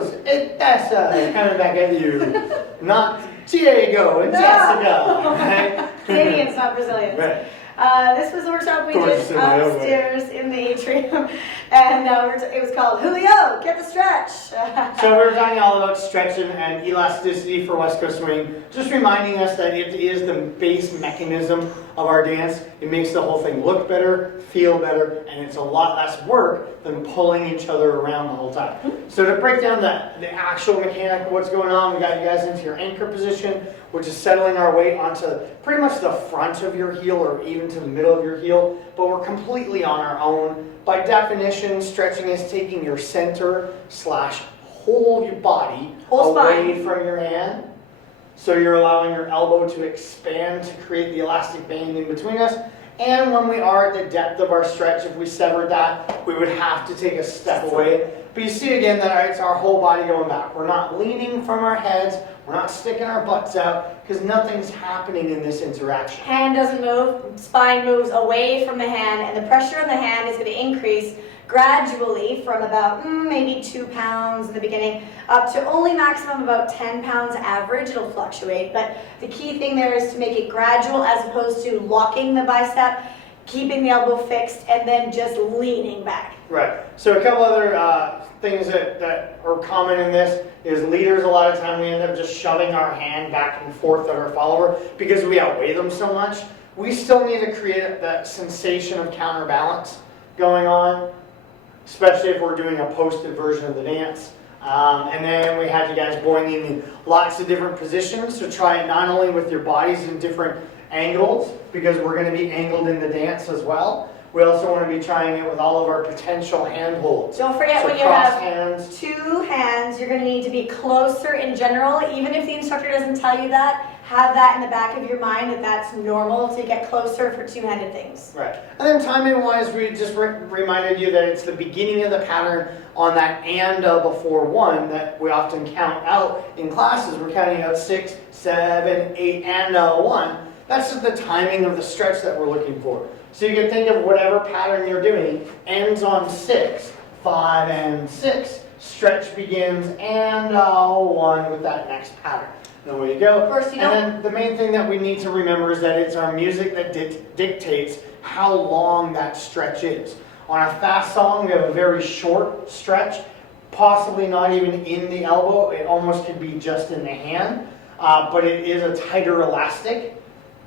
Carlos and Tessa coming back at you. Not Diego and Jessica. Right? Canadians, not Brazilians. Right. This was a workshop we did upstairs in the atrium, and it was called Julio, get the stretch. So we were talking all about stretching and elasticity for West Coast swing, just reminding us that it is the base mechanism of our dance. It makes the whole thing look better, feel better, and it's a lot less work than pulling each other around the whole time. So to break down the actual mechanic of what's going on, we got you guys into your anchor position, which is settling our weight onto pretty much the front of your heel or even to the middle of your heel, but we're completely on our own. By definition, stretching is taking your center / whole your body away from your hand. So you're allowing your elbow to expand to create the elastic band in between us. And when we are at the depth of our stretch, if we severed that, we would have to take a step away. But you see again that it's our whole body going back. We're not leaning from our heads. We're not sticking our butts out because nothing's happening in this interaction. Hand doesn't move, spine moves away from the hand, and the pressure on the hand is going to increase gradually from about maybe 2 pounds in the beginning up to only maximum about 10 pounds average. It'll fluctuate, but the key thing there is to make it gradual as opposed to locking the bicep, keeping the elbow fixed, and then just leaning back. Right. So a couple other things that are common in this is leaders, a lot of time we end up just shoving our hand back and forth at our follower because we outweigh them so much. We still need to create that sensation of counterbalance going on, especially if we're doing a posted version of the dance. And then we had you guys boing in lots of different positions, so try it not only with your bodies in different angles, because we're going to be angled in the dance as well. We also want to be trying it with all of our potential hand holds. Don't forget, so when you have hands. 2 hands, you're going to need to be closer in general. Even if the instructor doesn't tell you that, have that in the back of your mind that that's normal to get closer for 2-handed things. Right. And then timing wise, we just reminded you that it's the beginning of the pattern on that and before 1 that we often count out in classes. We're counting out 6, 7, 8, and 1. That's just the timing of the stretch that we're looking for. So you can think of whatever pattern you're doing ends on 6, 5, and 6. Stretch begins and 1 with that next pattern. And away you go. Of course, and then the main thing that we need to remember is that it's our music that dictates how long that stretch is. On a fast song, we have a very short stretch, possibly not even in the elbow. It almost could be just in the hand, but it is a tighter elastic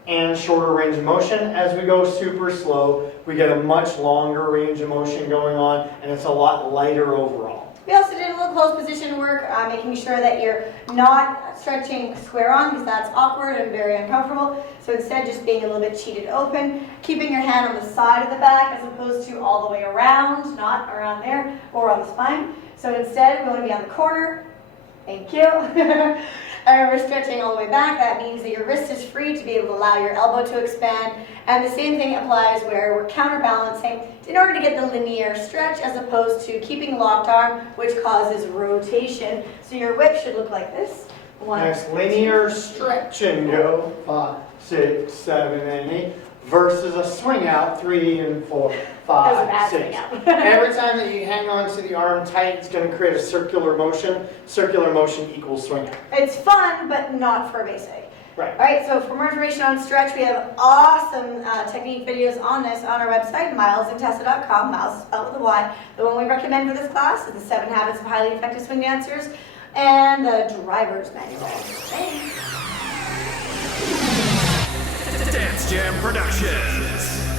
and shorter range of motion. As we go super slow, we get a much longer range of motion going on, and it's a lot lighter overall. We also did a little closed position work, making sure that you're not stretching square on because that's awkward and very uncomfortable. So instead, just being a little bit cheated open, keeping your hand on the side of the back as opposed to all the way around, not around there, or on the spine. So instead, we want to be on the corner. Thank you. And we're stretching all the way back. That means that your wrist is free to be able to allow your elbow to expand. And the same thing applies where we're counterbalancing in order to get the linear stretch as opposed to keeping locked arm, which causes rotation. So your whip should look like this. 1, nice linear stretch and go. 5, 6, 7, and 8. Versus a swing out, 3 and 4, 5, 6. Every time that you hang on to the arm tight, it's going to create a circular motion. Circular motion equals swing out. It's fun, but not for basic. Right. All right, so for more information on stretch, we have awesome technique videos on this on our website, mylesandtessa.com. Myles is spelled with a Y. The one we recommend for this class is the 7 Habits of Highly Effective Swing Dancers and the Driver's Manual. Thanks. MADjam Productions.